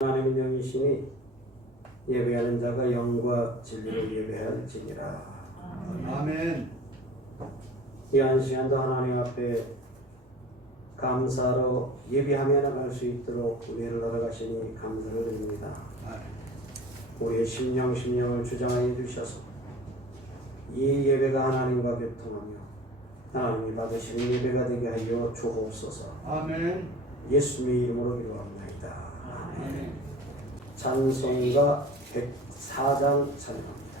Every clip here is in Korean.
하나님은 영이시니 예배하는 자가 영과 진리를 예배할지니라. 아멘. 이 한 시간도 하나님 앞에 감사로 예배하며 나갈 수 있도록 은혜를 허락하시니 감사를 드립니다. 우리의 심령을 주장하여 주셔서 이 예배가 하나님과 교통하며 하나님이 받으시는 예배가 되게 하여 주옵소서. 아멘. 예수님의 이름으로 기도합니다. 아멘. 찬송가 104장 찬양합니다.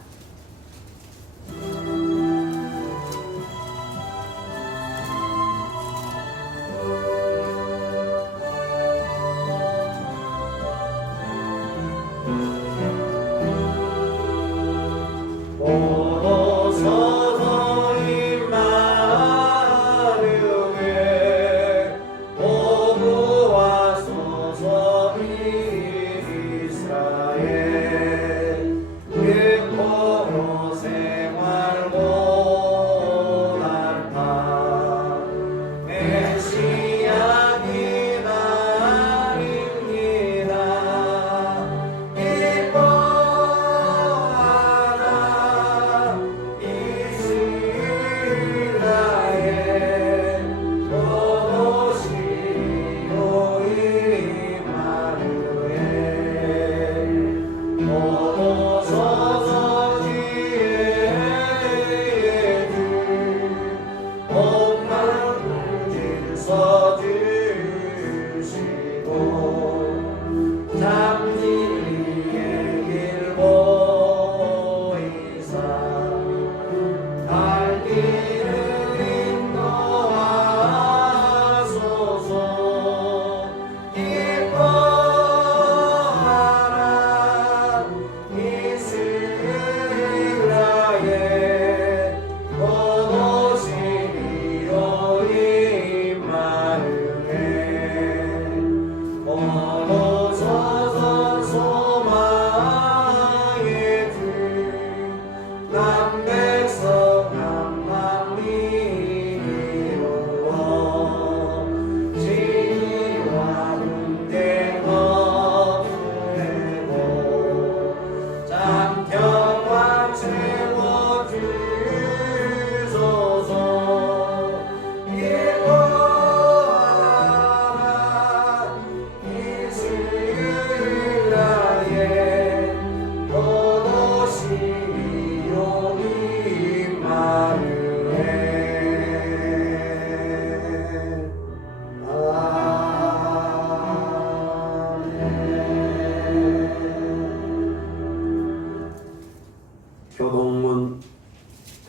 교동문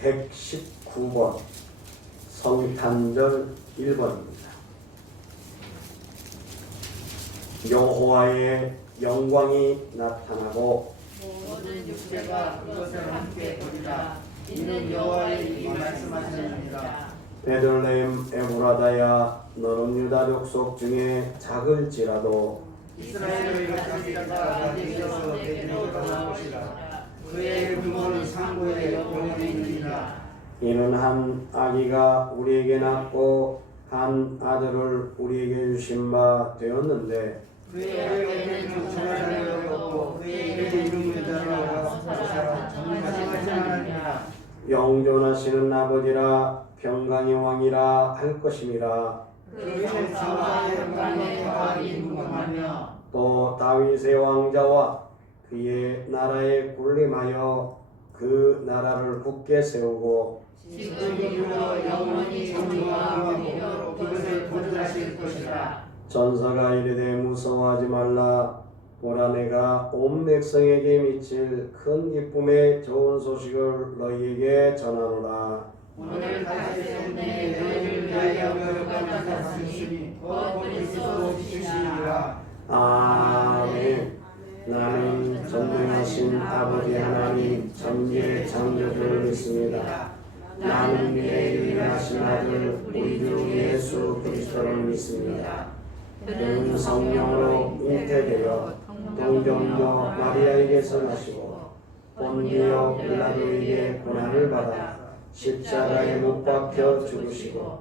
119번 성탄절 1번입니다. 여호와의 영광이 나타나고 모든 육체가 그것을 함께 보리라. 이는 여호와의 입이 말씀하셨느니라. 베들레헴 에브라다야 너는 유다 족속 중에 작을지라도 이스라엘의 자식들과 아들에게서 내게로 돌아올 것이라. 그의 근본은 상고의 영원에 있느니라. 이는 한 아기가 우리에게 낳고 한 아들을 우리에게 주신 바 되었는데 그의 어깨에는 정사자가 없고 그의 이름은 유다라고 정하지 않느니라. 영존하시는 아버지라 평강의 왕이라 할 것임이라. 그의 정사와 영광의 왕이 궁금하며 또 다윗의 왕자와 그의 나라에 군림하여 그 나라를 굳게 세우고 지금 이후로 영원히 정중하고 그것을 보존하실 것이라. 전사가 이르되 무서워하지 말라. 보라 내가 온 백성에게 미칠 큰 기쁨의 좋은 소식을 너희에게 전하노라. 오늘 가시성내 너희를 위하여 그가 나타났으니 곧 그리스도 주시리라. 아멘. 나는 전능하신 아버지 하나님 전지의 창조주를 믿습니다. 나는 미래에 유일하신 아들 우리 주 예수 그리스도를 믿습니다. 그는 성령으로 잉태되어 동정녀 마리아에게서 나시고 본디오 빌라도에게 고난을 받아 십자가에 못 박혀 죽으시고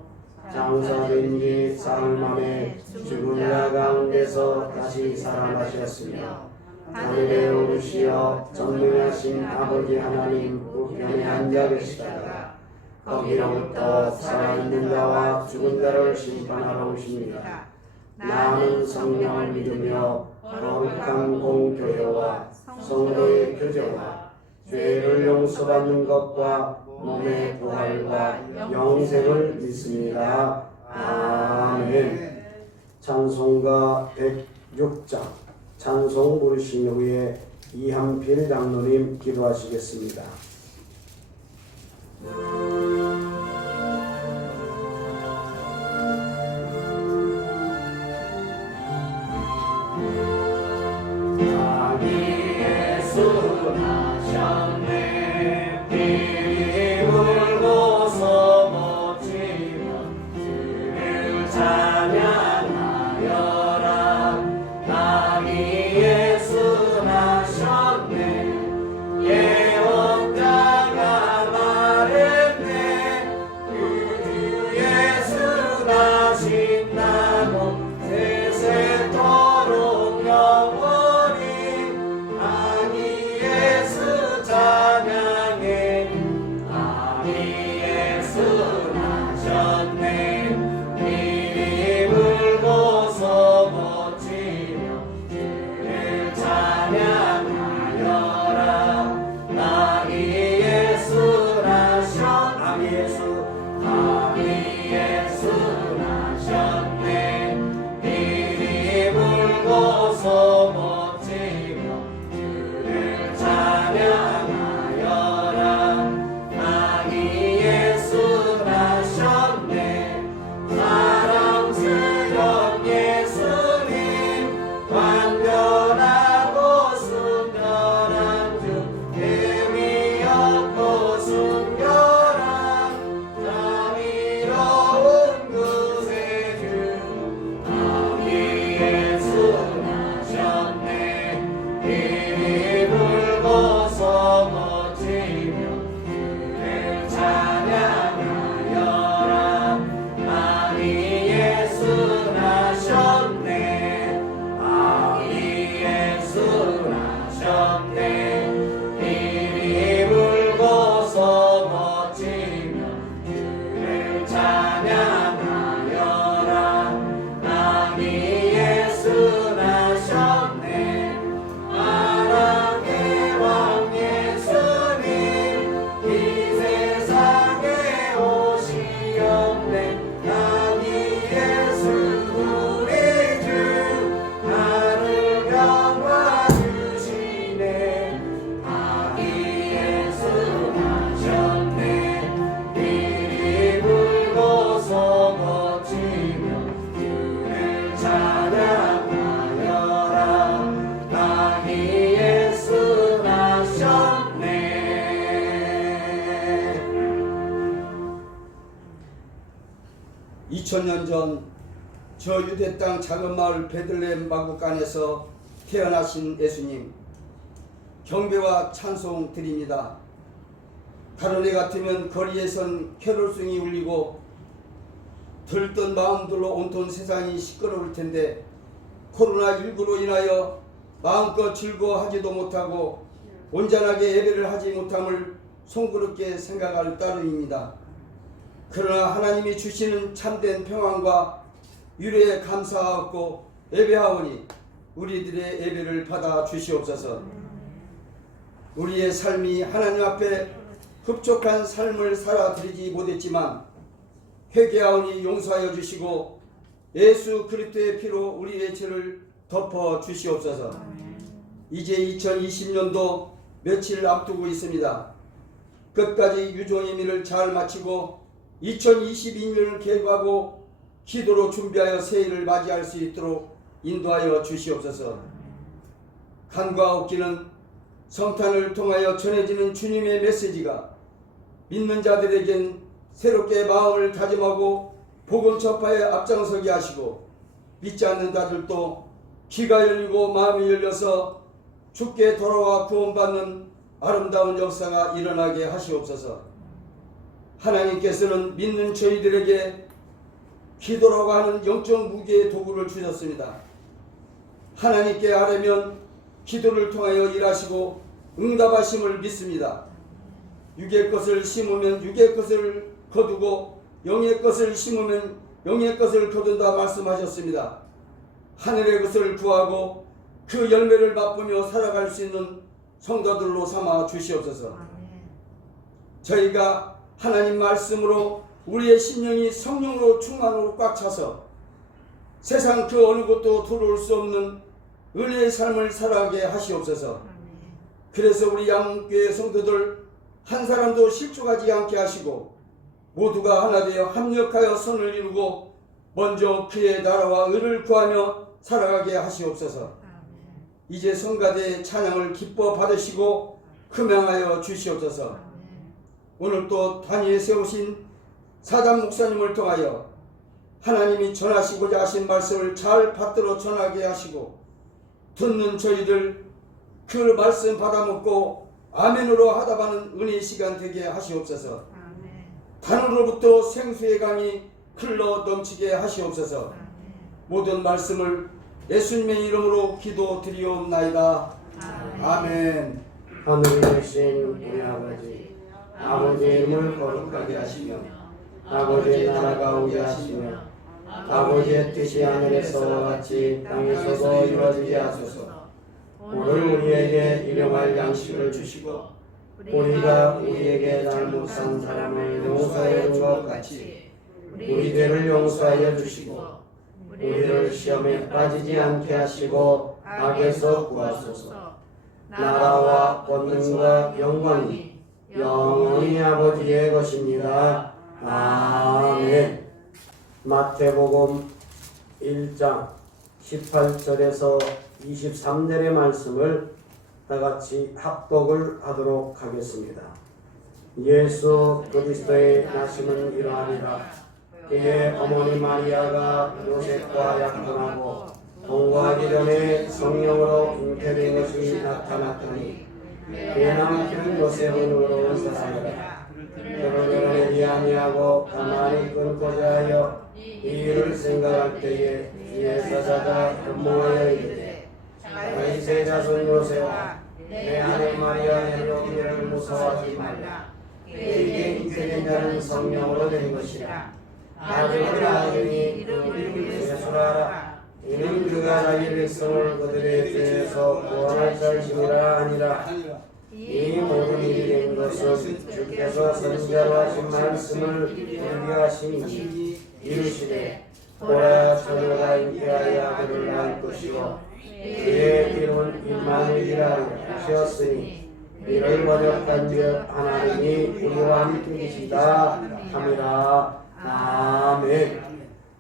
장사된 지 사흘 만에 죽은 자 가운데서 다시 살아나셨으며 하늘에 오르시어 전능하신 아버지 하나님 우편에 앉아 계시다가 거기로부터 살아있는 자와 죽은 자를 심판하러 오십니다. 나는 성령을 믿으며 거룩한 공교회와 성도의 교제와 죄를 용서받는 것과 몸의 부활과 영생을 믿습니다. 아멘. 찬송가 106장 찬송 부르신 후에 이한필 장로님 기도하시겠습니다. 찬양하여라 나니 예수 나셨네. 2000년 전 저 유대 땅 작은 마을 베들레헴 마구간에서 태어나신 예수님, 경배와 찬송 드립니다. 다른 해 같으면 거리에선 캐롤송이 울리고 들뜬 마음들로 온통 세상이 시끄러울 텐데 코로나19로 인하여 마음껏 즐거워하지도 못하고 온전하게 예배를 하지 못함을 송구롭게 생각할 따름입니다. 그러나 하나님이 주시는 참된 평안과 위로에 감사하고 예배하오니 우리들의 예배를 받아 주시옵소서. 우리의 삶이 하나님 앞에 흡족한 삶을 살아드리지 못했지만 회개하오니 용서하여 주시고 예수 그리스도의 피로 우리의 죄를 덮어 주시옵소서. 이제 2020년도 며칠 앞두고 있습니다. 끝까지 유종의 미를 잘 마치고 2022년을 계획하고 기도로 준비하여 새해를 맞이할 수 있도록 인도하여 주시옵소서. 간과 옥기는 성탄을 통하여 전해지는 주님의 메시지가 믿는 자들에겐 새롭게 마음을 다짐하고 복음 전파에 앞장서게 하시고 믿지 않는 자들도 귀가 열리고 마음이 열려서 주께 돌아와 구원받는 아름다운 역사가 일어나게 하시옵소서. 하나님께서는 믿는 저희들에게 기도라고 하는 영적 무게의 도구를 주셨습니다. 하나님께 아뢰면 기도를 통하여 일하시고 응답하심을 믿습니다. 육의 것을 심으면 육의 것을 거두고 영의 것을 심으면 영의 것을 거둔다 말씀하셨습니다. 하늘의 것을 구하고 그 열매를 맛보며 살아갈 수 있는 성도들로 삼아 주시옵소서. 저희가 하나님 말씀으로 우리의 심령이 성령으로 충만으로 꽉 차서 세상 그 어느 곳도 들어올 수 없는 은혜의 삶을 살아가게 하시옵소서. 그래서 우리 양교회 성도들 한 사람도 실족하지 않게 하시고 모두가 하나 되어 합력하여 선을 이루고 먼저 그의 나라와 의를 구하며 살아가게 하시옵소서. 이제 성가대의 찬양을 기뻐 받으시고 금양하여 주시옵소서. 오늘 또 단위에 세우신 사단 목사님을 통하여 하나님이 전하시고자 하신 말씀을 잘 받들어 전하게 하시고 듣는 저희들 그 말씀 받아먹고 아멘으로 하답하는 은혜의 시간 되게 하시옵소서. 단으로부터 생수의 강이 흘러 넘치게 하시옵소서. 모든 말씀을 예수님의 이름으로 기도드리옵나이다. 아멘. 하늘에 계신 우리 아버지, 아버지의 이름을 거룩하게 하시며 아버지의 나라가 오게 하시며 아버지의 뜻이 하늘에서와 같이 땅에서도 이루어지게 하소서. 오늘 우리에게 일용할 양식을 주시고 우리가 우리에게 잘못한 사람을 용서해 준 것 같이 우리 죄를 용서하여 주시고 우리를 시험에 빠지지 않게 하시고 악에서 구하소서. 나라와 권능과 영광이 영원히 아버지의 것입니다. 아멘. 마태복음 1장 18절에서 23절의 말씀을 다같이 합독을 하도록 하겠습니다. 예수 그리스도의 나심은 이러하니라. 그의 어머니 마리아가 요셉과 약혼하고 동거하기 전에 성령으로 잉태된 것이 나타났더니 그의 남편 요셉은 의로운 사람이라. 그를 결혼하지 아니하고 가만히 끊고자 하여 이 일을 생각할 때에 주의 사자가 현몽하여 이르되 다윗의 자손 요셉아 내 아내 마리아의 여기를 무서워하지 말라. 그에게 잉태된 자는 성령으로 된 것이라. 나중에 아들이 이름을 예수라. 이는 그가 자기 백성을 그들의 죄에서 구원할 자이심이라 하니라. 이 모든 일이 된 것은 주께서 선지자로 하신 말씀을 이루하시니 이르시되 보라 처녀가 잉태하여 아들을 낳을 것이요 그의 이름은 임마누엘이라 하셨으니 이를 번역한즉 하나님이 우리와 함께 계시다 함이라. 아멘.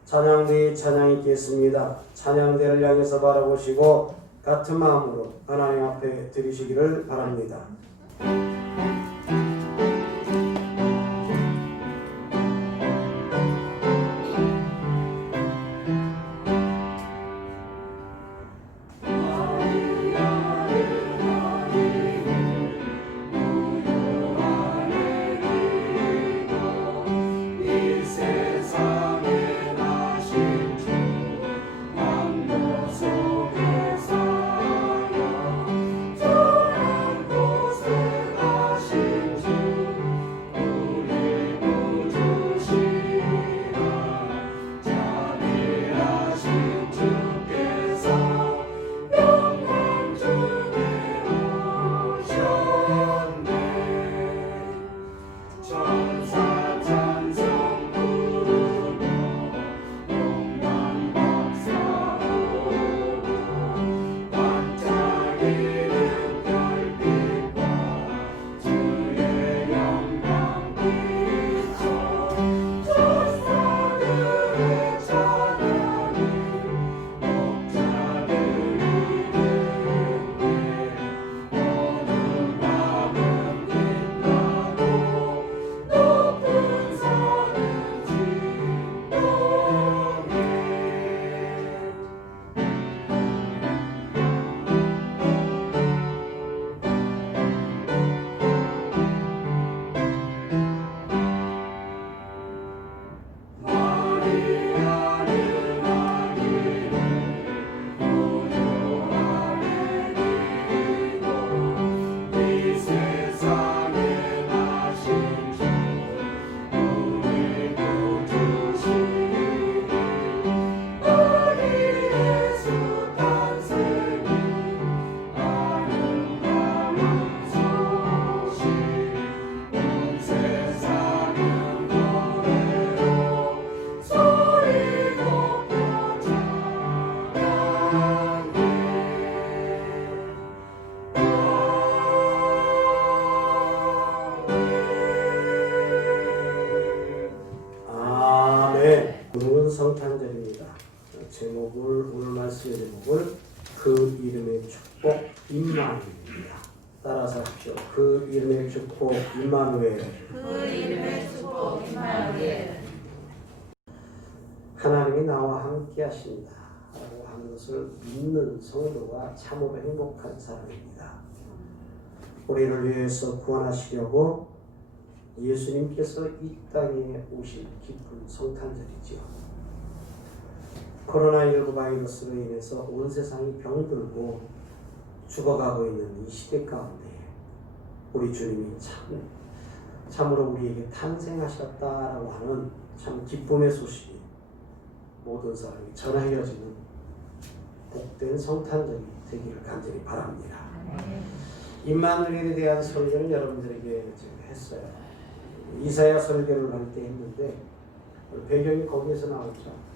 찬양대의 찬양이 있겠습니다. 찬양대를 향해서 바라보시고 같은 마음으로 하나님 앞에 드리시기를 바랍니다. 속에 살아 저런 곳에 임마누엘입니다. 따라서 하십시오. 그 이름의 축복 임마누엘. 그 이름의 축복 임마누엘. 하나님이 나와 함께 하신다 라고 하는 것을 믿는 성도가 참으로 행복한 사람입니다. 우리를 위해서 구원하시려고 예수님께서 이 땅에 오신 기쁜 성탄절이지요. 코로나19 바이러스로 인해서 온 세상이 병들고 죽어가고 있는 이 시대 가운데 우리 주님이 참으로 우리에게 탄생하셨다라고 하는 참 기쁨의 소식이 모든 사람이 전해져지는 복된 성탄절이 되기를 간절히 바랍니다. 임마누엘에 대한 설교는 여러분들에게 지금 했어요. 이사야 설교를 할 때 했는데 배경이 거기에서 나오죠.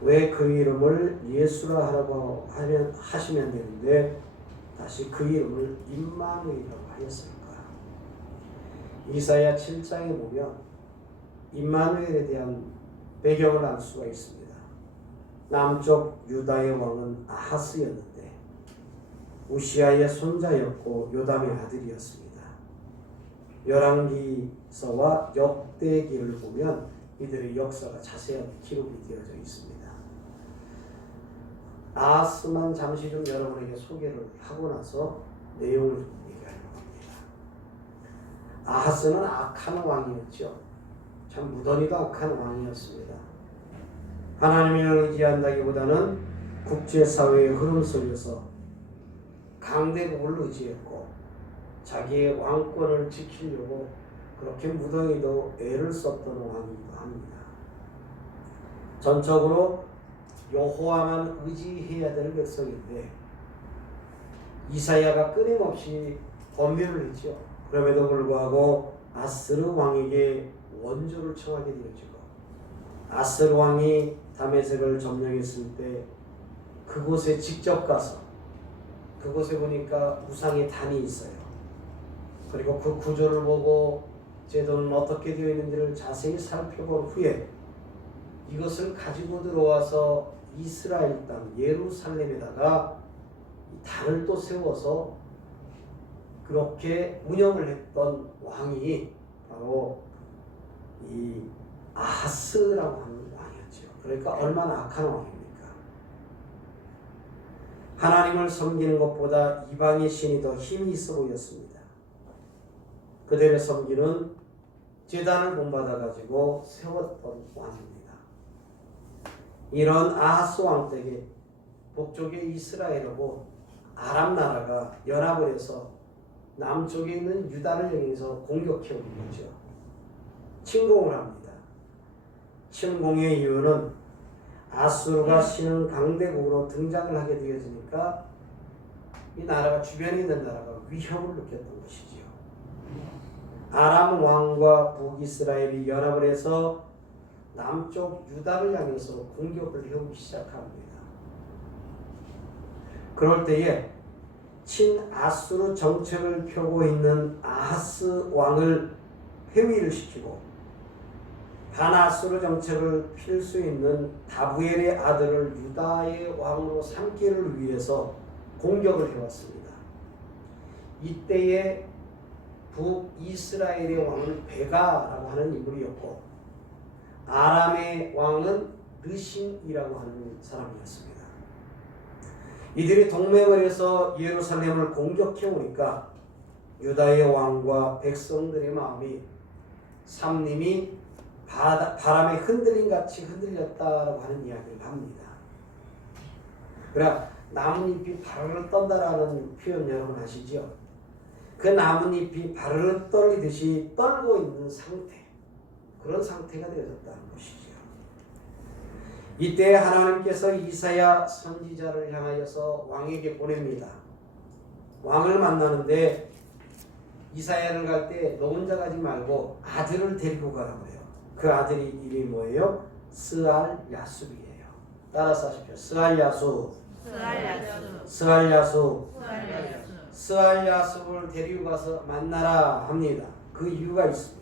왜 그 이름을 예수라 하라고 하시면 되는데 다시 그 이름을 임마누엘이라고 하였을까? 이사야 7장에 보면 임마누엘에 대한 배경을 알 수가 있습니다. 남쪽 유다의 왕은 아하스였는데 우시아의 손자였고 요담의 아들이었습니다. 열왕기서와 역대기를 보면 이들의 역사가 자세하게 기록이 되어져 있습니다. 아하스만 잠시 좀 여러분에게 소개를 하고 나서 내용을 좀 얘기하려고 합니다. 아하스는 악한 왕이었죠. 참 무던히도 악한 왕이었습니다. 하나님을 의지한다기보다는 국제사회의 흐름 속에서 강대국을 의지했고 자기의 왕권을 지키려고 그렇게 무던히도 애를 썼던 왕이기도 합니다. 전적으로 여호와만 의지해야 될 백성인데 이사야가 끊임없이 권면을 했죠. 그럼에도 불구하고 아스르 왕에게 원조를 청하게 되어지고 아스르 왕이 다메섹을 점령했을 때 그곳에 직접 가서 그곳에 보니까 우상의 단이 있어요. 그리고 그 구조를 보고 제도는 어떻게 되어 있는지를 자세히 살펴본 후에 이것을 가지고 들어와서 이스라엘 땅 예루살렘에다가 이 단을 또 세워서 그렇게 운영을 했던 왕이 바로 이 아하스라고 하는 왕이었죠. 그러니까 얼마나 악한 왕입니까? 하나님을 섬기는 것보다 이방의 신이 더 힘이 있어 보였습니다. 그들의 섬기는 제단을 본받아 가지고 세웠던 왕입니다. 이런 아하스 왕 때에 북쪽의 이스라엘하고 아람 나라가 연합을 해서 남쪽에 있는 유다를 향해서 공격해 오는 거죠. 침공을 합니다. 침공의 이유는 아수르가 신흥 강대국으로 등장을 하게 되어지니까 이 나라가 주변에 있는 나라가 위협을 느꼈던 것이지요. 아람 왕과 북이스라엘이 연합을 해서 남쪽 유다를 향해서 공격을 해오기 시작합니다. 그럴 때에 친아수르 정책을 펴고 있는 아하스 왕을 회위를 시키고 반아수르 정책을 필 수 있는 다부엘의 아들을 유다의 왕으로 삼기를 위해서 공격을 해왔습니다. 이때에 북이스라엘의 왕은 베가라고 하는 인물이었고 아람의 왕은 르신이라고 하는 사람이었습니다. 이들이 동맹을 해서 예루살렘을 공격해 오니까 유다의 왕과 백성들의 마음이 삼림이 바람에 흔들림 같이 흔들렸다라고 하는 이야기를 합니다. 그러나 나뭇잎이 바르르 떤다라는 표현 여러분 아시죠? 그 나뭇잎이 바르르 떨리듯이 떨고 있는 상태, 그런 상태가 되어졌다는 것이죠. 이때 하나님께서 이사야 선지자를 향하여서 왕에게 보냅니다. 왕을 만나는데 이사야를 갈 때 너 혼자 가지 말고 아들을 데리고 가라고 해요. 그 아들이 이름이 뭐예요? 스알야숲이에요. 따라서 하십시오. 스알야숲. 스알야숲을 데리고 가서 만나라 합니다. 그 이유가 있습니다.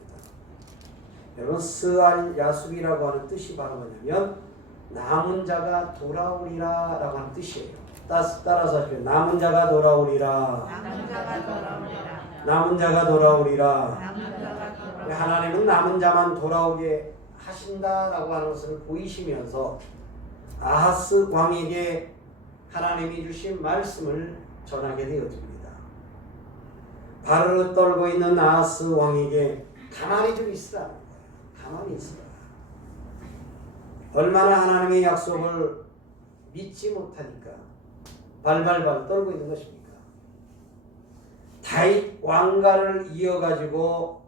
여러분 스알야숲이라고 하는 뜻이 바로 뭐냐면 남은 자가 돌아오리라 라고 하는 뜻이에요. 따라서 하십시오. 남은 자가 돌아오리라. 남은 자가 돌아오리라. 남은 자가 돌아오리라. 남은 자가 돌아오리라. 하나님은 남은 자만 돌아오게 하신다라고 하는 것을 보이시면서 아하스 왕에게 하나님이 주신 말씀을 전하게 되어집니다. 발을 떨고 있는 아하스 왕에게 가만히 좀 있으라. 가만히 있으라. 얼마나 하나님의 약속을 믿지 못하니까 발발발 떨고 있는 것입니까? 다윗 왕가를 이어가지고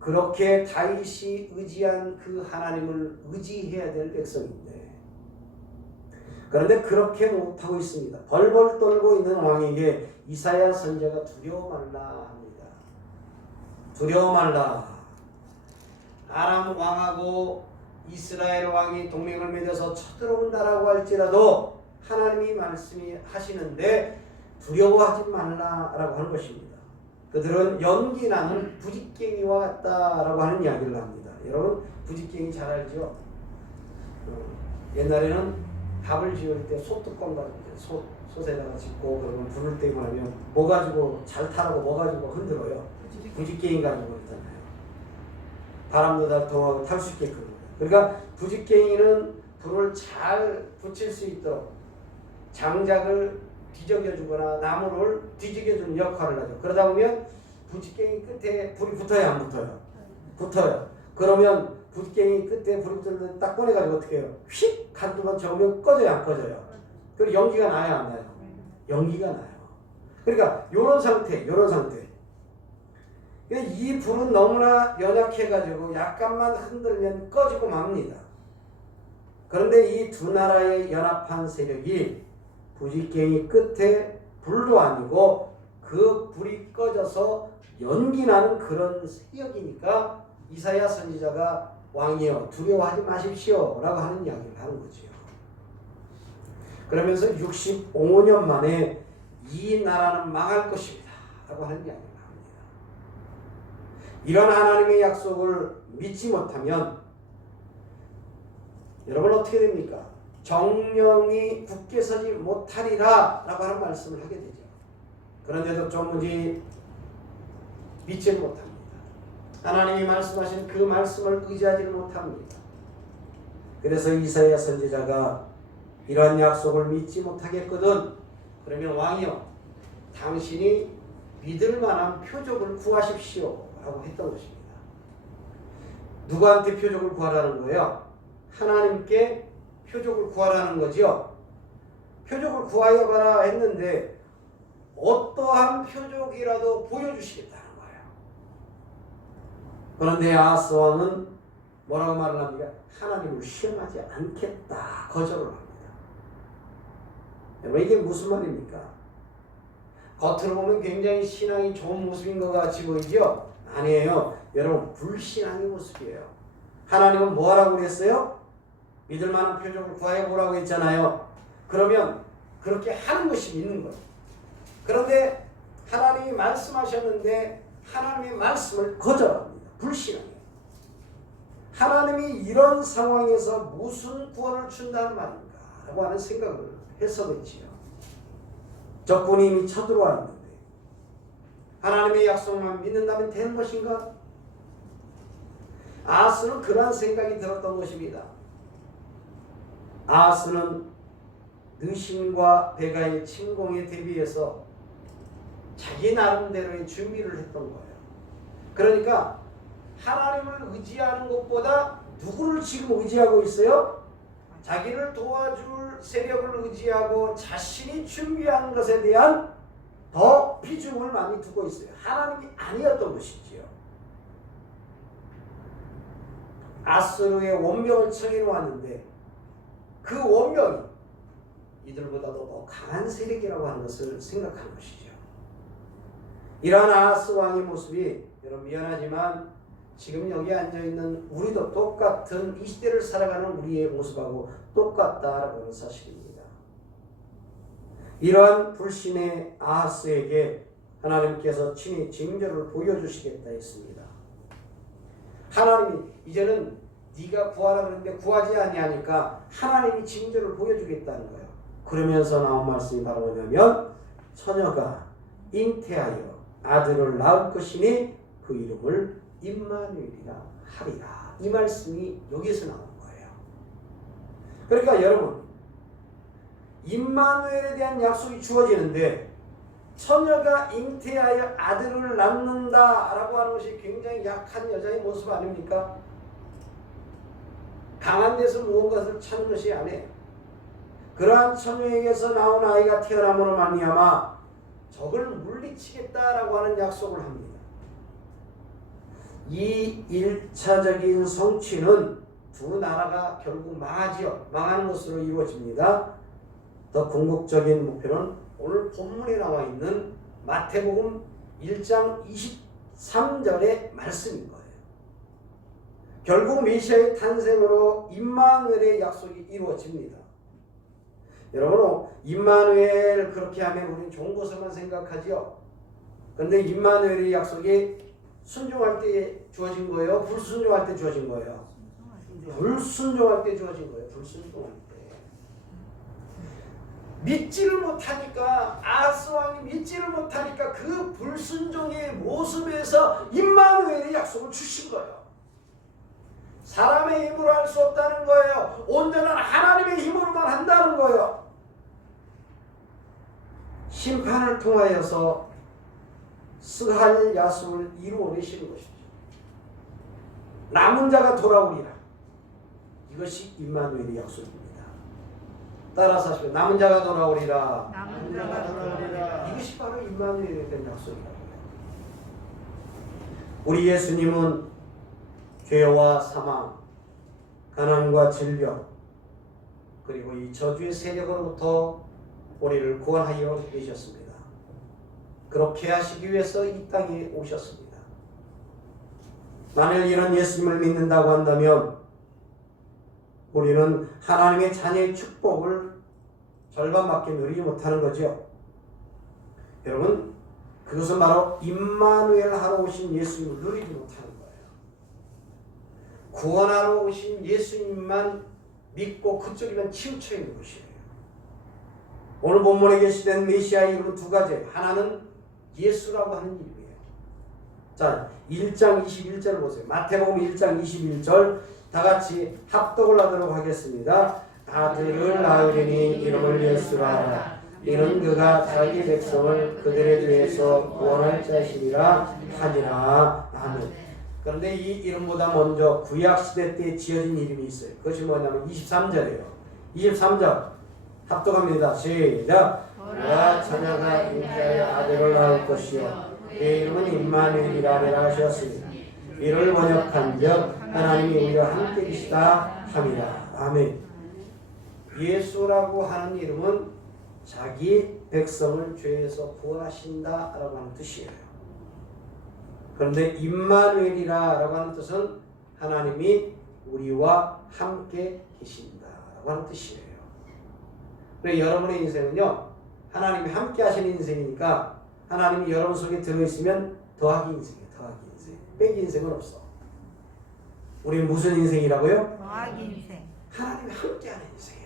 그렇게 다윗이 의지한 그 하나님을 의지해야 될 백성인데, 그런데 그렇게 못하고 있습니다. 벌벌 떨고 있는 왕에게 이사야 선지자가 두려워 말라 합니다. 두려워 말라. 아람 왕하고 이스라엘 왕이 동맹을 맺어서 쳐들어온다라고 할지라도 하나님이 말씀이 하시는데 두려워하지 말라라고 하는 것입니다. 그들은 연기나는 부직갱이와 같다라고 하는 이야기를 합니다. 여러분 부직갱이 잘 알죠? 옛날에는 밥을 지을 때 소뚜껑 가지고 솥에다가 짓고 그러면 불을 떼고 나면 뭐 가지고 잘 타라고 뭐 가지고 흔들어요. 부직갱이 가지고 그러잖아요. 바람도 다 통하고 탈 수 있게끔. 그러니까 부직갱이는 불을 잘 붙일 수 있도록 장작을 뒤적여주거나 나무를 뒤적여주는 역할을 하죠. 그러다 보면 부직갱이 끝에 불이 붙어요, 안 붙어요? 붙어요. 그러면 부직갱이 끝에 불이 붙는데 딱 꺼내가지고 어떻게 해요? 휙! 한두 번 저으면 꺼져요, 안 꺼져요? 그리고 연기가 나요, 안 나요? 연기가 나요. 그러니까 요런 상태. 이 불은 너무나 연약해가지고 약간만 흔들면 꺼지고 맙니다. 그런데 이 두 나라의 연합한 세력이 부직갱이 끝에 불도 아니고 그 불이 꺼져서 연기 나는 그런 세력이니까 이사야 선지자가 왕이여 두려워하지 마십시오 라고 하는 이야기를 하는 거죠. 그러면서 65년 만에 이 나라는 망할 것입니다 라고 하는 이야기를 합니다. 이런 하나님의 약속을 믿지 못하면 여러분 어떻게 됩니까? 정령이 굳게 서지 못하리라 라고 하는 말씀을 하게 되죠. 그런데도 조금지 믿지 못합니다. 하나님이 말씀하신 그 말씀을 의지하지 못합니다. 그래서 이사야 선지자가 이러한 약속을 믿지 못하겠거든 그러면 왕이여 당신이 믿을 만한 표적을 구하십시오 라고 했던 것입니다. 누구한테 표적을 구하라는 거예요? 하나님께 표적을 구하라는 거죠. 표적을 구하여 가라 했는데 어떠한 표적이라도 보여주시겠다는 거예요. 그런데 아하스 왕은 뭐라고 말을 합니까? 하나님을 시험하지 않겠다 거절을 합니다. 여러분 이게 무슨 말입니까? 겉으로 보면 굉장히 신앙이 좋은 모습인 것 같이 보이죠? 아니에요. 여러분 불신앙의 모습이에요. 하나님은 뭐 하라고 그랬어요? 믿을 만한 표적을 구하여 보라고 했잖아요. 그러면 그렇게 하는 것이 믿는 거예요. 그런데 하나님이 말씀하셨는데 하나님의 말씀을 거절합니다. 불신앙이에요. 하나님이 이런 상황에서 무슨 구원을 준다는 말인가 라고 하는 생각을 했었지요. 적군이 이미 쳐들어와 있는데 하나님의 약속만 믿는다면 되는 것인가? 아하스는 그런 생각이 들었던 것입니다. 아하스는 느신과 베가의 침공에 대비해서 자기 나름대로의 준비를 했던 거예요. 그러니까 하나님을 의지하는 것보다 누구를 지금 의지하고 있어요? 자기를 도와줄 세력을 의지하고 자신이 준비한 것에 대한 더 비중을 많이 두고 있어요. 하나님이 아니었던 것이지요. 아수르의 원병을 청해 놓았는데 그 원병이 이들보다도 더 강한 세력이라고 하는 것을 생각하는 것이죠. 이러한 아하스 왕의 모습이 여러분 미안하지만 지금 여기 앉아있는 우리도 똑같은 이 시대를 살아가는 우리의 모습하고 똑같다라고 하는 사실입니다. 이러한 불신의 아하스에게 하나님께서 친히 징조를 보여주시겠다 했습니다. 하나님이 이제는 네가 구하라 그러는데 구하지 아니하니까 하나님이 징조를 보여주겠다는 거예요. 그러면서 나온 말씀이 바로 뭐냐면 처녀가 잉태하여 아들을 낳을 것이니 그 이름을 임마누엘이라 하리라. 이 말씀이 여기서 나온 거예요. 그러니까 여러분, 임마누엘에 대한 약속이 주어지는데 처녀가 잉태하여 아들을 낳는다라고 하는 것이 굉장히 약한 여자의 모습 아닙니까? 강한 데서 무언가를 찾는 것이 아니에요. 그러한 처녀에게서 나온 아이가 태어남으로 말미암아 적을 물리치겠다라고 하는 약속을 합니다. 이 1차적인 성취는 두 나라가 결국 망하지요. 망하는 것으로 이루어집니다. 더 궁극적인 목표는 오늘 본문에 나와 있는 마태복음 1장 23절의 말씀인 거예요. 결국 메시아의 탄생으로 임마누엘의 약속이 이루어집니다. 여러분, 임마누엘 그렇게 하면 우리는 좋은 것을만 생각하지요. 그런데 임마누엘의 약속이 순종할 때 주어진 거예요? 불순종할 때 주어진 거예요? 불순종할 때 주어진 거예요. 불순종할 때. 믿지를 못하니까, 아하스 왕이 믿지를 못하니까 그 불순종의 모습에서 임마누엘의 약속을 주신 거예요. 사람의 힘으로 할 수 없다는 거예요. 온전한 하나님의 힘으로만 한다는 거예요. 심판을 통하여서 스할 야속을 이루어내시는 것이죠. 남은 자가 돌아오리라. 이것이 임마누엘의 약속입니다. 따라서 하시면 남은 자가 돌아오리라. 남은 자가 돌아오리라. 이것이 바로 임마누엘에 대한 약속이라고요. 우리 예수님은 죄와 사망, 가난과 질병, 그리고 이 저주의 세력으로부터 우리를 구원하여 계셨습니다. 그렇게 하시기 위해서 이 땅에 오셨습니다. 만일 이런 예수님을 믿는다고 한다면 우리는 하나님의 자녀의 축복을 절반밖에 누리지 못하는 거죠. 여러분, 그것은 바로 임마누엘 하러 오신 예수님을 누리지 못하는 거예요. 구원하러 오신 예수님만 믿고 그쪽에만 치우쳐 있는 것이에요. 오늘 본문에 게시된 메시아의 이름은 두 가지예요. 하나는 예수라고 하는 이름이에요. 자, 1장 21절 보세요. 마태복음 1장 21절 다 같이 합독을 하도록 하겠습니다. 아들을 낳으리니 이름을 예수라 하라. 이는 그가 자기 백성을 그들의 죄에서 구원할 자시니라 하니라. 아멘. 그런데 이 이름보다 먼저 구약시대 때 지어진 이름이 있어요. 그것이 뭐냐면 23절이에요. 23절 합독합니다. 시작. 보라 처녀가 잉태하여 아들을 낳을 것이요 그의 이름은 임마누엘이라 하셨으니 이를 번역한즉 하나님이 우리와 함께 계시다 함이라. 아멘. 예수라고 하는 이름은 자기 백성을 죄에서 구원하신다라고 하는 뜻이에요. 그런데 임마누엘이라고 하는 뜻은 하나님이 우리와 함께 계신다라고 하는 뜻이에요. 그래서 여러분의 인생은요, 하나님이 함께 하시는 인생이니까 하나님이 여러분 속에 들어있으면 더하기 인생이에요. 더하기 인생. 빼기 인생은 없어. 우리는 무슨 인생이라고요? 더하기 인생. 하나님이 함께하는 인생이에요.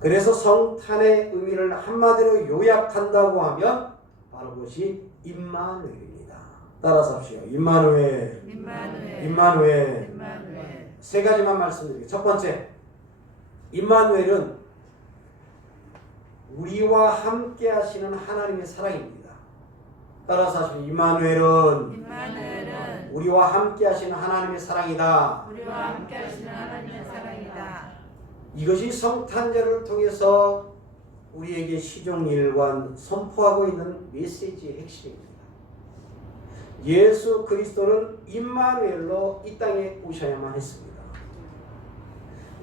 그래서 성탄의 의미를 한마디로 요약한다고 하면 바로 그것이 임마누엘입니다. 따라서 합시다. 임마누엘. 임마누엘. 임마누엘. 임마누엘. 세 가지만 말씀드릴게요. 첫 번째, 임마누엘은 우리와 함께 하시는 하나님의 사랑입니다. 따라서 하시면 임마누엘은 임마누엘은 우리와 함께 하시는 하나님의 사랑이다. 우리와 함께 하시는 하나님의 사랑이다. 이것이 성탄절을 통해서 우리에게 시종일관 선포하고 있는 메시지의 핵심입니다. 예수 그리스도는 임마누엘로 이 땅에 오셔야만 했습니다.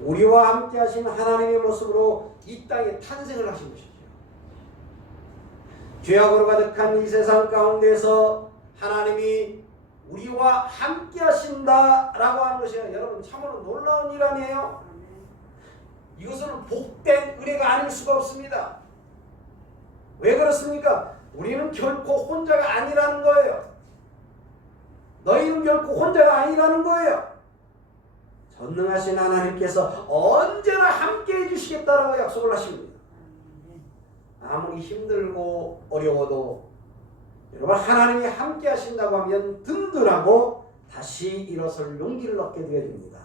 우리와 함께 하신 하나님의 모습으로 이 땅에 탄생을 하신 것이죠. 죄악으로 가득한 이 세상 가운데서 하나님이 우리와 함께 하신다라고 하는 것이 여러분 참으로 놀라운 일 아니에요? 이것은 복된 은혜가 아닐 수가 없습니다. 왜 그렇습니까? 우리는 결코 혼자가 아니라는 거예요. 너희는 결코 혼자가 아니라는 거예요. 전능하신 하나님께서 언제나 함께 해주시겠다라고 약속을 하십니다. 아무리 힘들고 어려워도 여러분 하나님이 함께 하신다고 하면 든든하고 다시 일어설 용기를 얻게 되어집니다.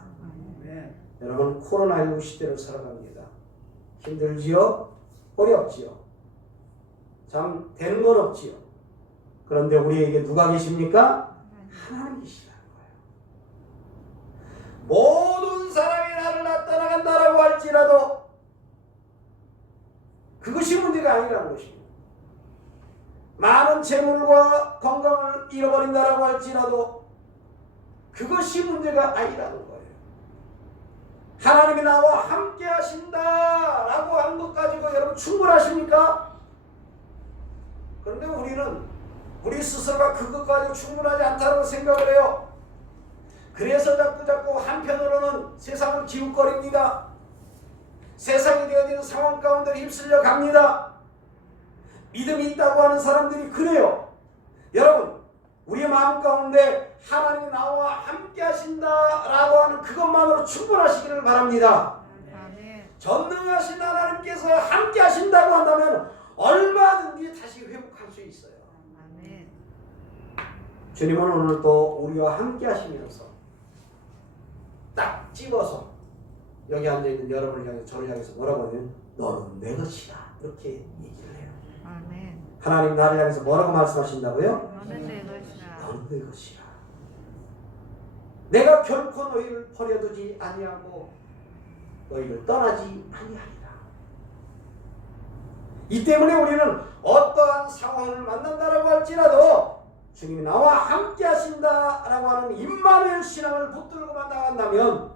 여러분 코로나19 시대를 살아갑니다. 힘들지요? 어렵지요? 참 되는 건 없지요. 그런데 우리에게 누가 계십니까? 하나님 계시다는 거예요. 모든 사람이 나를 나타나간다라고 할지라도 그것이 문제가 아니라는 것입니다. 많은 재물과 건강을 잃어버린다라고 할지라도 그것이 문제가 아니라는 거예요. 하나님이 나와 함께 하신다라고 하는 것 가지고 여러분 충분하십니까? 그런데 우리 스스로가 그것 가지고 충분하지 않다고 생각을 해요. 그래서 자꾸 한편으로는 세상을 기웃거립니다. 세상이 되어지는 상황 가운데 휩쓸려 갑니다. 믿음이 있다고 하는 사람들이 그래요. 여러분 우리의 마음 가운데 하나님이 나와 함께 하신다라고 하는 그것만으로 충분하시기를 바랍니다. 전능하신 하나님께서 함께 하신다고 한다면 얼마든지 다시 회복할 수 있어요. 주님은 오늘 또 우리와 함께 하시면서 딱 집어서 여기 앉아있는 여러분을 향해서 저를 향해서 뭐라고 하냐면 너는 내 것이다 이렇게 얘기를 해요. 하나님 나를 향해서 뭐라고 말씀하신다고요? 너는 내 것이라. 너는 내 것이라. 내가 결코 너희를 버려두지 아니하고 너희를 떠나지 아니하리라. 이 때문에 우리는 어떠한 상황을 만난다라고 할지라도 주님이 나와 함께 하신다라고 하는 임마누엘 신앙을 붙들고만 나간다면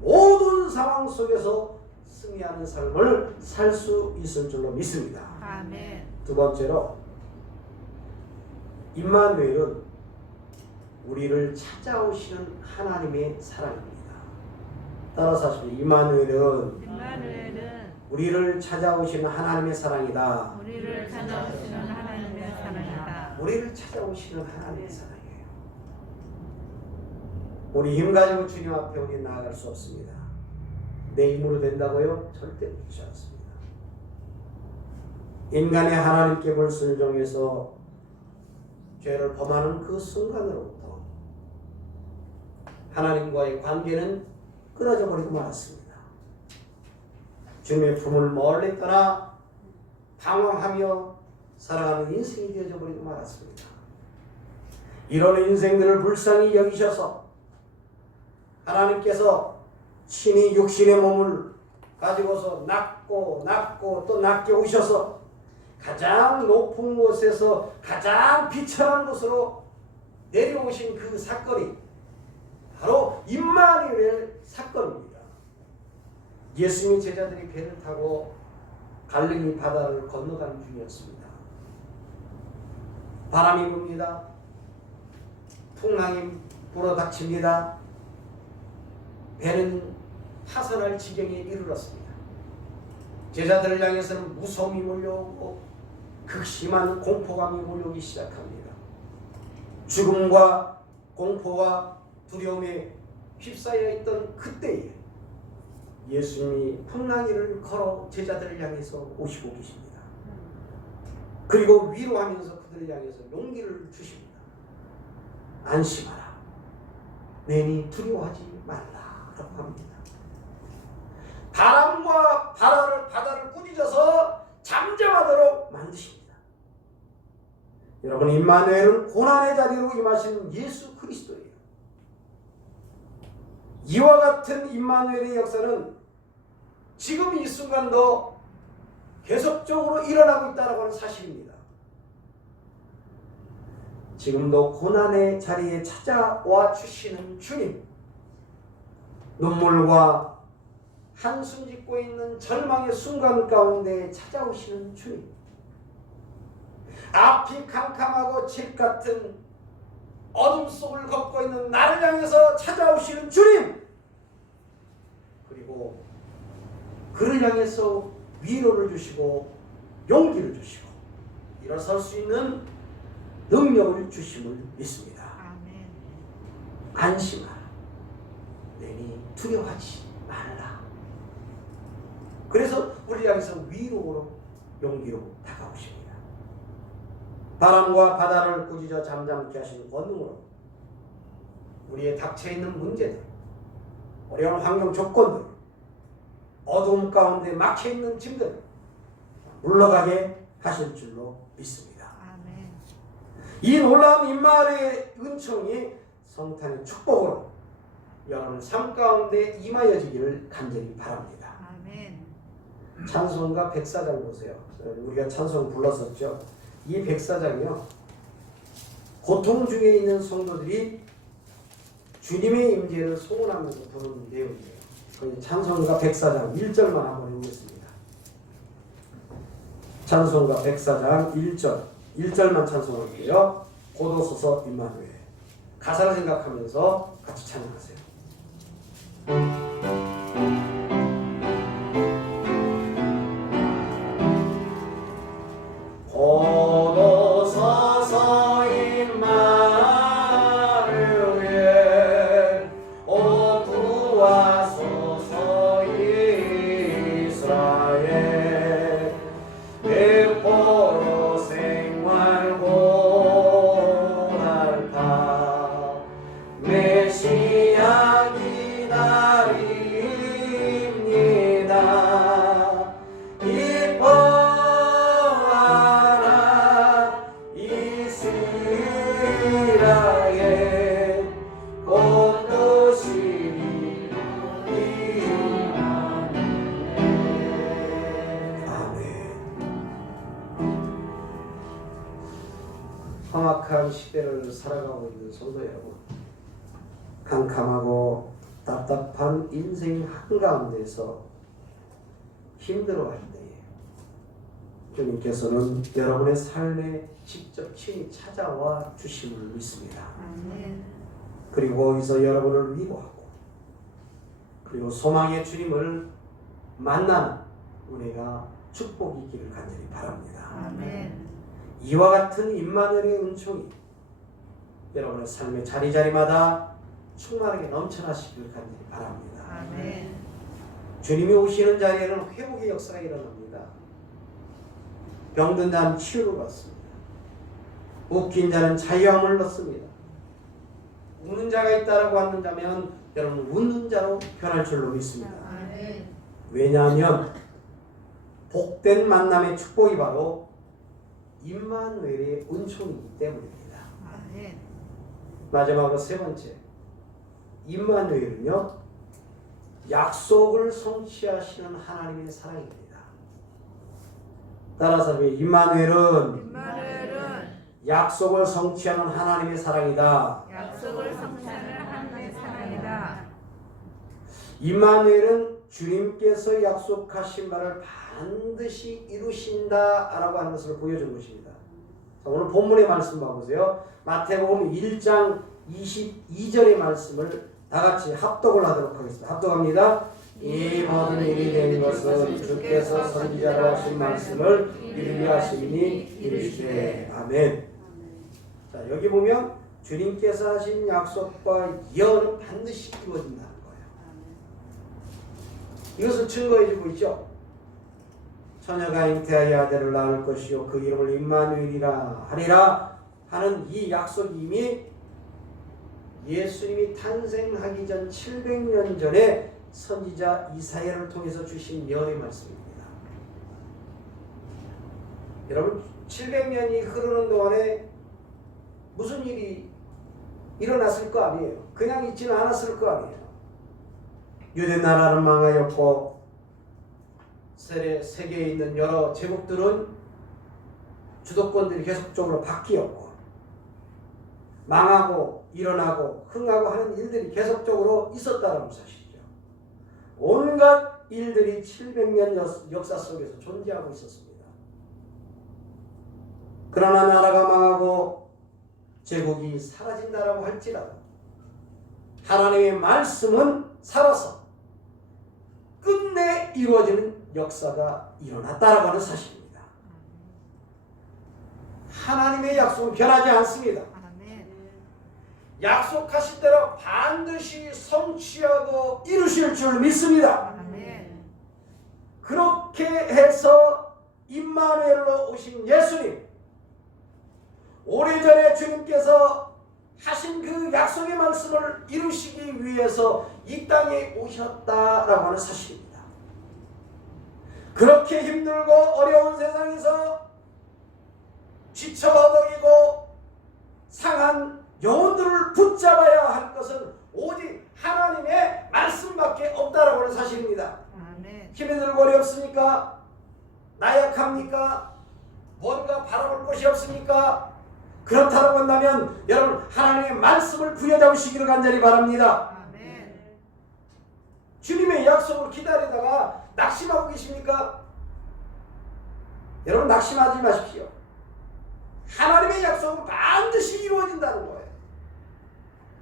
모든 상황 속에서 승리하는 삶을 살 수 있을 줄로 믿습니다. 아멘. 두 번째로 임마누엘은 우리를 찾아오시는 하나님의 사랑입니다. 따라서 하십시오. 임마누엘은 우리를 찾아오시는 하나님의 사랑이다. 우리를 찾아오시는 하나님의 사랑이다. 우리를 찾아오시는 하나님의 사랑이에요. 우리 힘 가지고 주님 앞에 우리 나아갈 수 없습니다. 내 힘으로 된다고요? 절대 그렇지 않습니다. 인간의 하나님께 불순종해서 죄를 범하는 그 순간으로부터 하나님과의 관계는 끊어져 버리고 말았습니다. 주님의 품을 멀리 떠나 방황하며 살아가는 인생이 되어져 버리고 말았습니다. 이런 인생들을 불쌍히 여기셔서 하나님께서 친히 육신의 몸을 가지고서 낳고 또 낳게 오셔서 가장 높은 곳에서 가장 비천한 곳으로 내려오신 그 사건이 바로 임마누엘 사건입니다. 예수님의 제자들이 배를 타고 갈릴리 바다를 건너가는 중이었습니다. 바람이 붑니다. 풍랑이 불어닥칩니다. 배는 파선할 지경에 이르렀습니다. 제자들을 향해서는 무서움이 몰려오고 극심한 공포감이 몰려오기 시작합니다. 죽음과 공포와 두려움에 휩싸여 있던 그때에 예수님이 풍랑이를 걸어 제자들을 향해서 오시고 계십니다. 그리고 위로하면서 그들을 향해서 용기를 주십니다. 안심하라. 내니 두려워하지 말라라고 합니다. 바람과 바다를 꾸짖어서 잠잠하도록 만드십니다. 여러분, 임마누엘은 고난의 자리로 임하신 예수 그리스도예요. 이와 같은 임마누엘의 역사는 지금 이 순간도 계속적으로 일어나고 있다는 하는 사실입니다. 지금도 고난의 자리에 찾아와 주시는 주님, 눈물과 한숨 짓고 있는 절망의 순간 가운데 찾아오시는 주님, 앞이 캄캄하고 집 같은 어둠 속을 걷고 있는 나를 향해서 찾아오시는 주님, 그리고 그를 향해서 위로를 주시고 용기를 주시고 일어설 수 있는 능력을 주심을 믿습니다. 아멘. 안심하라. 내니 두려워하지 말라. 그래서 우리 향해서 위로로 용기로 다가오십니다. 바람과 바다를 꾸짖어 잠잠케 하시는 권능으로 우리의 닥쳐있는 문제들, 어려운 환경 조건들, 어두움 가운데 막혀있는 짐들 물러가게 하실 줄로 믿습니다. 아멘. 이 놀라운 임마누엘의 은총이 성탄의 축복으로 여러분 삶 가운데 임하여지기를 간절히 바랍니다. 아멘. 찬송가 104장 보세요. 우리가 찬송 불렀었죠. 이 104장이요. 고통 중에 있는 성도들이 주님의 임재를 소원하면서 부르는 내용이에요. 찬송가 104장 1절만 한번 읽겠습니다. 찬송가 104장 1절만 찬송할게요. 고도소서 임마누엘. 가사를 생각하면서 같이 찬양하세요. 고도소서 임마누엘 오 구하소서 이스라엘 백보로 생활 고날파 메시아 기다립니다. 이뻐하라 이스라엘 곧 오시리 아멘. 험악한 시대를 살아가고 있는 성도 여러분, 캄캄하고 답답한 인생 한가운데서 힘들어할 때에 주님께서는 여러분의 삶에 직접 친히 찾아와 주심을 믿습니다. 아멘. 그리고 거기서 여러분을 위로하고 그리고 소망의 주님을 만나는 은혜가 축복이 있기를 간절히 바랍니다. 아멘. 이와 같은 임마누엘의 은총이 여러분의 삶의 자리자리마다 충만하게 넘쳐나시길 간절히 바랍니다. 아멘. 주님이 오시는 자리에는 회복의 역사가 일어납니다. 병든 자는 치유를 받습니다. 웃긴 자는 자유함을 얻습니다. 우는 자가 있다라고 하는 자면 여러분 웃는 자로 변할 줄로 믿습니다. 아멘. 왜냐하면 복된 만남의 축복이 바로 임마누엘의 은총이기 때문입니다. 아멘. 마지막으로 세 번째, 임마누엘은요 약속을 성취하시는 하나님의 사랑입니다. 따라서 임마누엘은 임마누엘은 약속을 성취하는 하나님의 사랑이다. 약속을 성취하는 하나님의 사랑이다. 임마누엘은 주님께서 약속하신 바를 반드시 이루신다라고 하는 것을 보여준 것입니다. 자, 오늘 본문의 말씀 봐보세요. 마태복음 1장 22절의 말씀을 다 같이 합독을 하도록 하겠습니다. 합독합니다. 이 모든 일이 된 것은 주께서 선지자로 하신 말씀을 이루게 하시니 이르시되 아멘. 자, 여기 보면 주님께서 하신 약속과 예언은 반드시 이루어진다는 거예요. 이것을 증거해주고 있죠. 처녀가 잉태하여 아들을 낳을 것이요 그 이름을 임마누엘이라 하리라 하는 이 약속이 이미 예수님이 탄생하기 전 700년 전에 선지자 이사야를 통해서 주신 예언의 말씀입니다. 여러분 700년이 흐르는 동안에 무슨 일이 일어났을 거 아니에요. 그냥 있지는 않았을 거 아니에요. 유대 나라는 망하였고 세계에 있는 여러 제국들은 주도권들이 계속적으로 바뀌었고 망하고 일어나고 흥하고 하는 일들이 계속적으로 있었다는 사실이죠. 온갖 일들이 700년 역사 속에서 존재하고 있었습니다. 그러나 나라가 망하고 제국이 사라진다라고 할지라도 하나님의 말씀은 살아서 끝내 이루어지는 역사가 일어났다라고 하는 사실입니다. 하나님의 약속은 변하지 않습니다. 아멘. 약속하신 대로 반드시 성취하고 이루실 줄 믿습니다. 아멘. 그렇게 해서 임마누엘로 오신 예수님, 오래전에 주님께서 하신 그 약속의 말씀을 이루시기 위해서 이 땅에 오셨다라고 하는 사실입니다. 그렇게 힘들고 어려운 세상에서 지쳐 허덕이고 상한 영혼들을 붙잡아야 할 것은 오직 하나님의 말씀밖에 없다라고 하는 사실입니다. 아멘. 힘이 들고 어렵습니까? 나약합니까? 뭔가 바라볼 곳이 없습니까? 그렇다고 한다면 여러분 하나님의 말씀을 부여잡으시기를 간절히 바랍니다. 아멘. 주님의 약속을 기다리다가 낙심하고 계십니까? 여러분 낙심하지 마십시오. 하나님의 약속은 반드시 이루어진다는 거예요.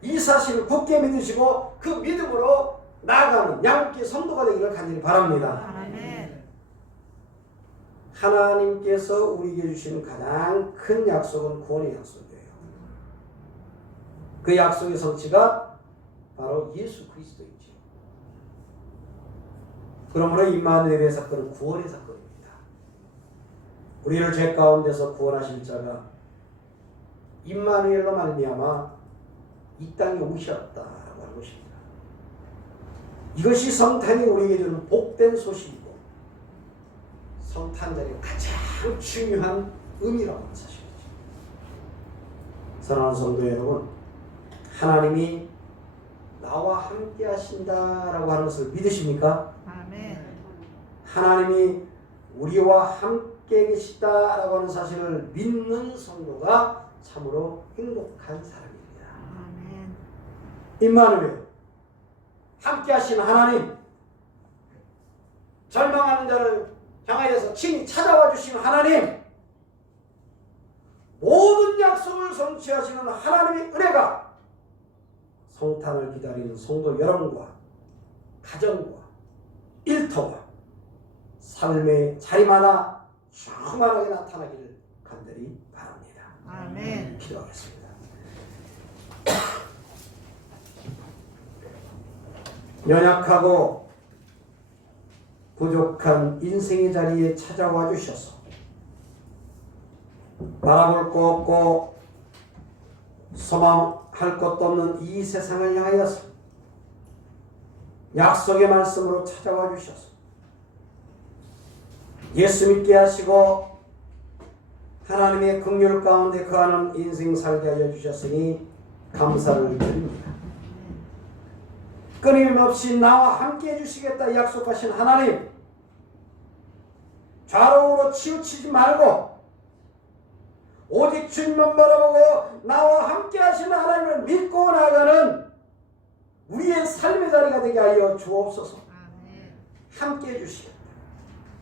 이 사실을 굳게 믿으시고 그 믿음으로 나아가는 양육의 성도가 되기를 간절히 바랍니다. 아멘. 하나님께서 우리에게 주시는 가장 큰 약속은 구원의 약속이에요. 그 약속의 성취가 바로 예수 그리스도이죠. 그러므로 임마누엘의 사건은 구원의 사건입니다. 우리를 죄 가운데서 구원하실 자가 임마누엘로 말미암아 이 땅에 오셨다라고 하는 것입니다. 이것이 성탄이 우리에게 주는 복된 소식이고 성탄절의 가장 중요한 의미라고 하는 사실이죠. 사랑하는 성도 여러분, 하나님이 나와 함께 하신다라고 하는 것을 믿으십니까? 아멘. 하나님이 우리와 함께 계시다라고 하는 사실을 믿는 성도가 참으로 행복한 사람입니다. 아멘. 임마누엘, 함께 하신 하나님, 절망하는 자를 향하여서 친히 찾아와 주신 하나님, 모든 약속을 성취하시는 하나님의 은혜가 성탄을 기다리는 성도 여러분과 가정과 일터와 삶의 자리마다 충만하게 나타나기를 간절히 바랍니다. 아멘. 기도하겠습니다. 연약하고 부족한 인생의 자리에 찾아와 주셔서 바라볼 것 없고 소망할 것도 없는 이 세상을 향하여서 약속의 말씀으로 찾아와 주셔서 예수 믿게 하시고 하나님의 긍휼 가운데 거하는 인생 살게 하여 주셨으니 감사를 드립니다. 끊임없이 나와 함께 해주시겠다 약속하신 하나님, 좌로우로 치우치지 말고 오직 주님만 바라보고 나와 함께 하시는 하나님을 믿고 나아가는 우리의 삶의 자리가 되게 하여 주옵소서. 아멘. 함께 해주시겠다,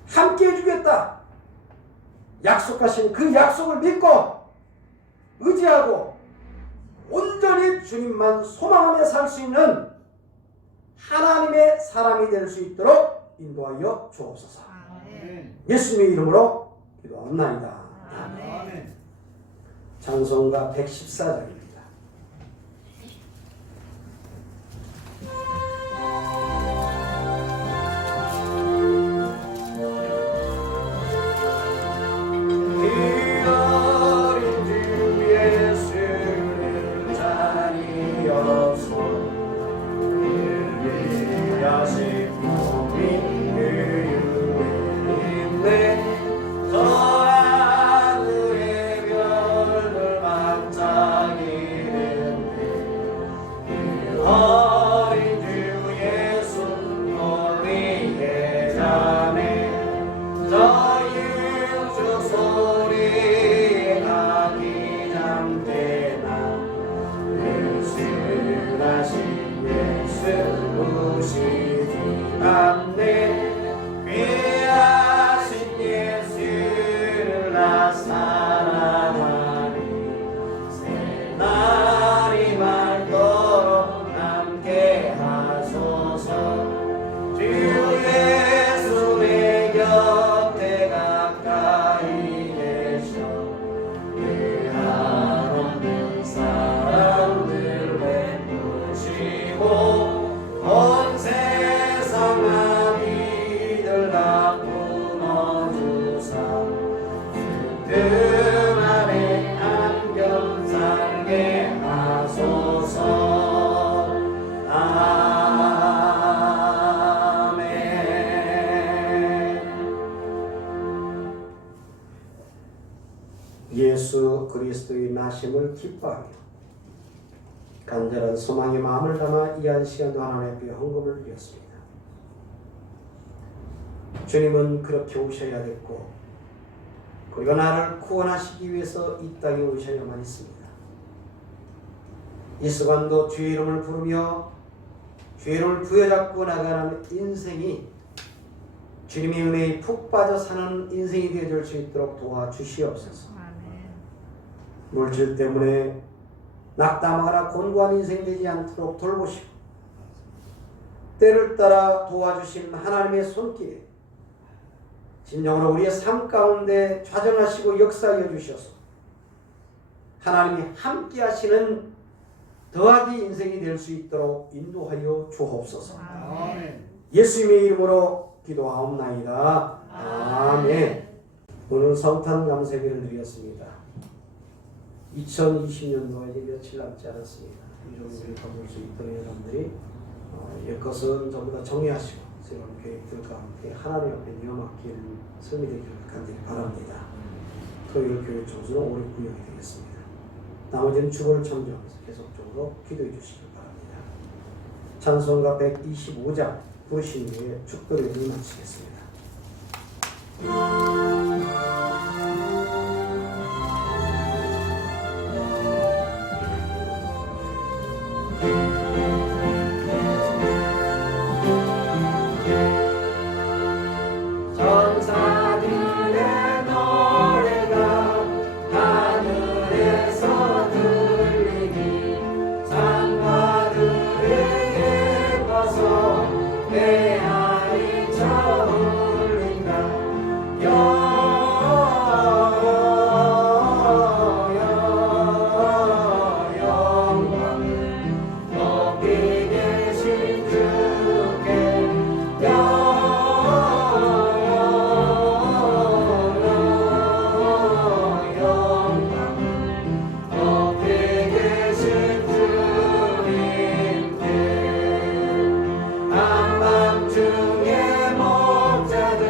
함께 해주겠다 약속하신 그 약속을 믿고 의지하고 온전히 주님만 소망하며 살 수 있는 하나님의 사람이 될 수 있도록 인도하여 주옵소서. 아멘. 예수님의 이름으로 기도합나이다. 아멘. 찬송가 114장입니다. 저 하늘의 별들 반짝이 등 아래 안겨 살게 하소서. 아멘. 예수 그리스도의 나심을 기뻐하며 간절한 소망의 마음을 담아 이 한 시간도 하나님 앞에 헌금을 드렸습니다. 주님은 그렇게 오셔야 됐고 그리고 나를 구원하시기 위해서 이 땅에 오셔야만 했습니다. 이 순간도 주의 이름을 부르며 주의 이름을 부여잡고 나가는 인생이 주님의 은혜에 푹 빠져 사는 인생이 되어줄 수 있도록 도와주시옵소서. 물질 때문에 낙담하거나 곤고한 인생이 되지 않도록 돌보시고 때를 따라 도와주신 하나님의 손길에 진정으로 우리의 삶 가운데 좌정하시고 역사하여 주셔서 하나님이 함께 하시는 더하기 인생이 될 수 있도록 인도하여 주옵소서. 예수님의 이름으로 기도하옵나이다. 아멘. 오늘 성탄 감사기를 드렸습니다. 2020년도가 이제 며칠 남지 않았습니다. 이런 가볼 수 있도록 여러분들이 옛것은 전부 다 정리하시고 새로운 계획들 가운데 하나님 앞에 내어맡기는 승리 되기를 간절히 바랍니다. 토요일 교회 청소는 올해 구역이 되겠습니다. 나머지는 주보를 참조하면서 계속적으로 기도해 주시길 바랍니다. 찬송가 125장 부르신 후에 축도를 마치겠습니다. 전사들의 노래가 하늘에서 들리니 산마들이 예뻐서 메아리 쳐울린다. 영광을 높이 계신 주께 한밤중에 목자들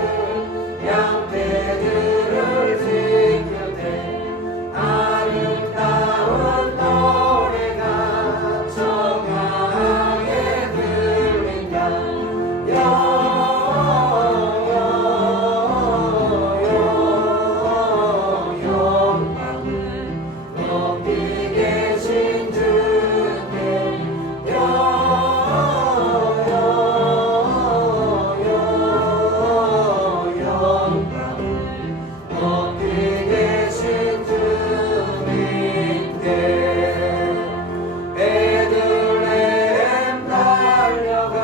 양떼들을 지킬 때 아름다운 노래가 청하게 들린다. 영광을 높이 계신 주께 높이 계신 주님께 베들레헴 달려가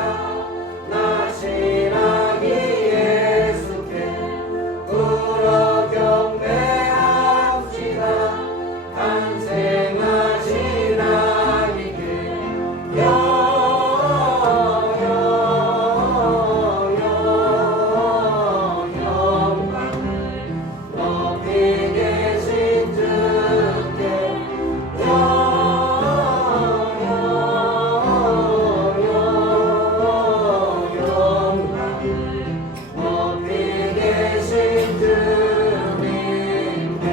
나시나기 예수께 울어 경배합시다. 탄생하신 아기께 높이 계신 주께 높이 계신 주님께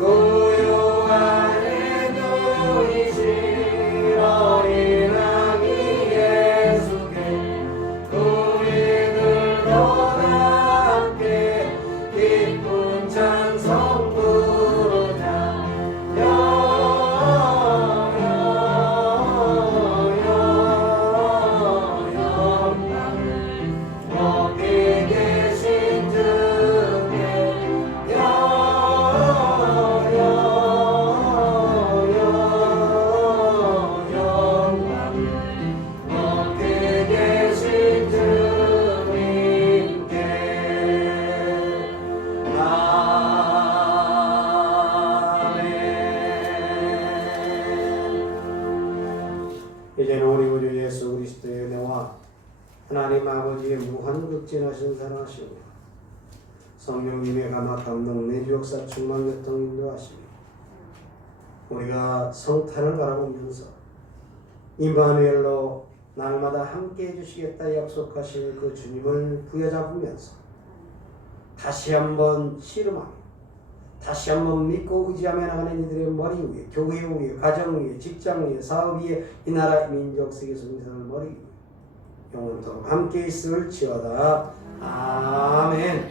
고요하게 누이신 어린 아기 예수께 우리들도 함께 기쁜 찬송 부르자. 영광을 높이 계신 주께 영광을 높이 계신 주님께 이제는 우리 구주 예수 그리스도의 은혜와 하나님 아버지의 무한 극진하신 사랑하시고 성령님의 감화 감동 내주 역사 충만 교통 인도하시며 우리가 성탄을 바라보면서 임마누엘로 날마다 함께 해주시겠다 약속하신 그 주님을 부여잡으면서 다시 한번 씨름하며 다시 한번 믿고 의지하며 나가는 이들의 머리 위에, 교회 위에, 가정 위에, 직장 위에, 사업 위에, 이 나라 민족 세계 성사를 머리 위에 영원토록 함께 있을지어다. 아멘.